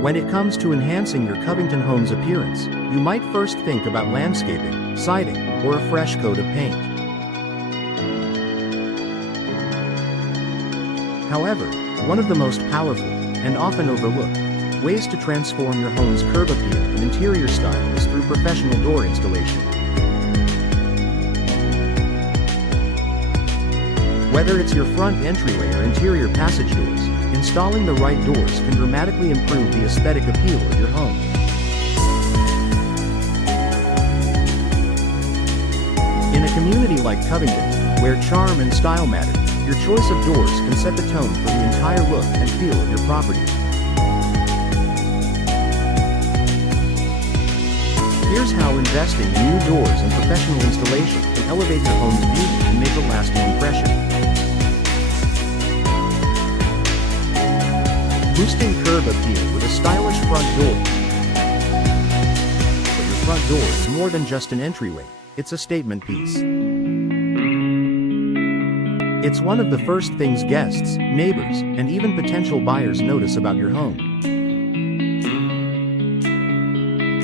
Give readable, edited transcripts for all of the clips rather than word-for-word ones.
When it comes to enhancing your Covington home's appearance, you might first think about landscaping, siding, or a fresh coat of paint. However, one of the most powerful, and often overlooked, ways to transform your home's curb appeal and interior style is through professional door installation. Whether it's your front entryway or interior passage doors, installing the right doors can dramatically improve the aesthetic appeal of your home. In a community like Covington, where charm and style matter, your choice of doors can set the tone for the entire look and feel of your property. Here's how investing in new doors and professional installation can elevate your home's beauty and make a lasting impression. Boosting curb appeal with a stylish front door. But your front door is more than just an entryway, it's a statement piece. It's one of the first things guests, neighbors, and even potential buyers notice about your home.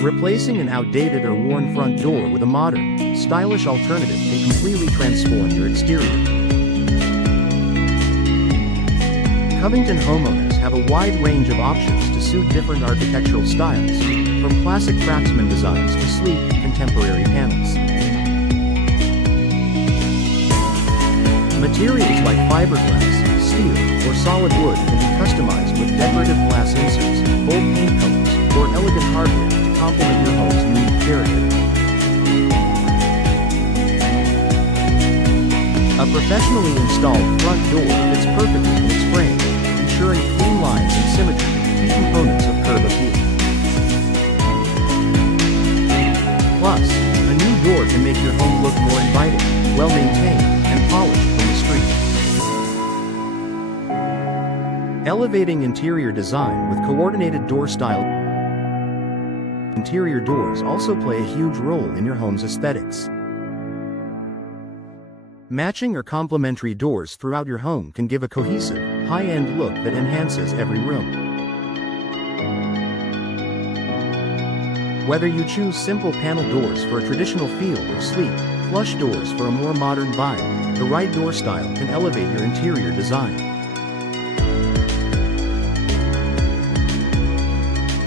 Replacing an outdated or worn front door with a modern, stylish alternative can completely transform your exterior. Covington homeowners have a wide range of options to suit different architectural styles, from classic craftsman designs to sleek, contemporary panels. Materials like fiberglass, steel, or solid wood can be customized with decorative glass inserts, bold paint colors, or elegant hardware to complement your home's unique character. A professionally installed front door fits perfectly in its frame, ensuring clean lines and symmetry, key components of curb appeal. Plus, a new door can make your home look more inviting, well-maintained, and polished from the street. Elevating interior design with coordinated door style. Interior doors also play a huge role in your home's aesthetics. Matching or complementary doors throughout your home can give a cohesive, high-end look that enhances every room. Whether you choose simple panel doors for a traditional feel or sleek, flush doors for a more modern vibe, the right door style can elevate your interior design.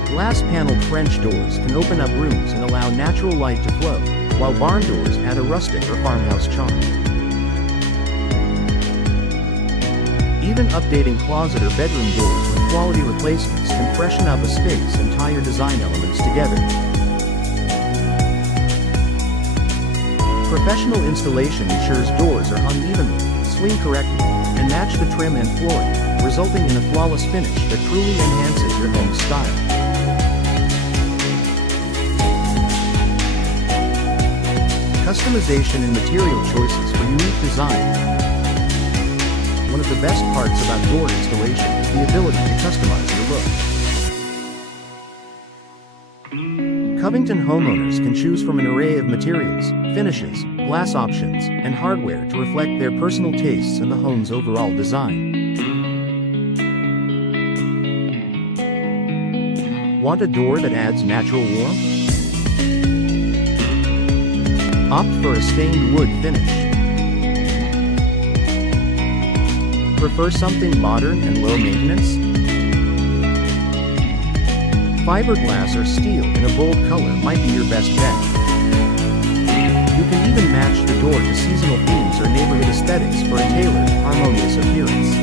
Glass-paneled French doors can open up rooms and allow natural light to flow, while barn doors add a rustic or farmhouse charm. Even updating closet or bedroom doors with quality replacements can freshen up a space and tie your design elements together. Professional installation ensures doors are hung evenly, swing correctly, and match the trim and flooring, resulting in a flawless finish that truly enhances your home's style. Customization and material choices for unique design. One of the best parts about door installation is the ability to customize your look. Covington homeowners can choose from an array of materials, finishes, glass options, and hardware to reflect their personal tastes and the home's overall design. Want a door that adds natural warmth? Opt for a stained wood finish. Prefer something modern and low maintenance? Fiberglass or steel in a bold color might be your best bet. You can even match the door to seasonal themes or neighborhood aesthetics for a tailored, harmonious appearance.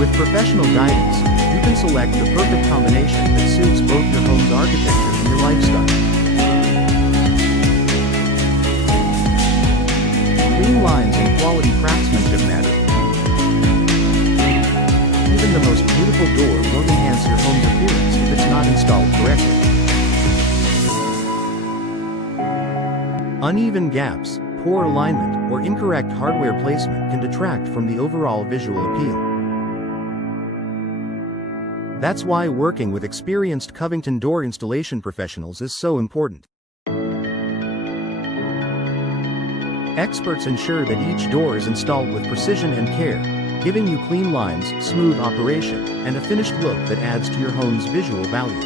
With professional guidance, you can select the perfect combination that suits both your home's architecture and your lifestyle. Clean lines and quality craftsmanship matter. Even the most beautiful door won't enhance your home's appearance if it's not installed correctly. Uneven gaps, poor alignment, or incorrect hardware placement can detract from the overall visual appeal. That's why working with experienced Covington door installation professionals is so important. Experts ensure that each door is installed with precision and care, giving you clean lines, smooth operation, and a finished look that adds to your home's visual value.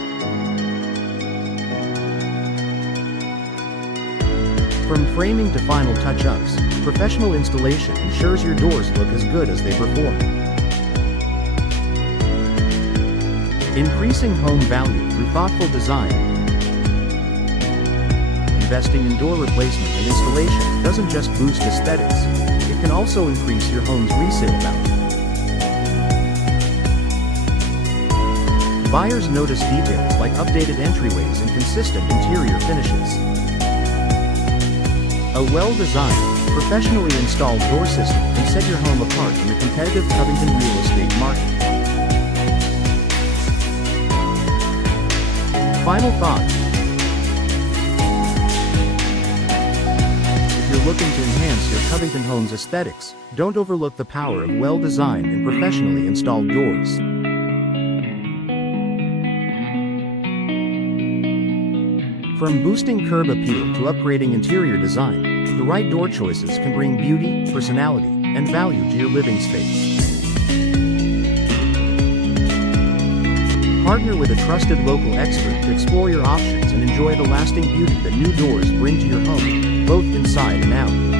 From framing to final touch-ups, professional installation ensures your doors look as good as they perform. Increasing home value through thoughtful design. Investing in door replacement and installation doesn't just boost aesthetics, it can also increase your home's resale value. Buyers notice details like updated entryways and consistent interior finishes. A well-designed, professionally installed door system can set your home apart in the competitive Covington real estate market. Final thoughts. If you're looking to enhance your Covington home's aesthetics, don't overlook the power of well-designed and professionally installed doors. From boosting curb appeal to upgrading interior design, the right door choices can bring beauty, personality, and value to your living space. Partner with a trusted local expert to explore your options and enjoy the lasting beauty that new doors bring to your home, both inside and out.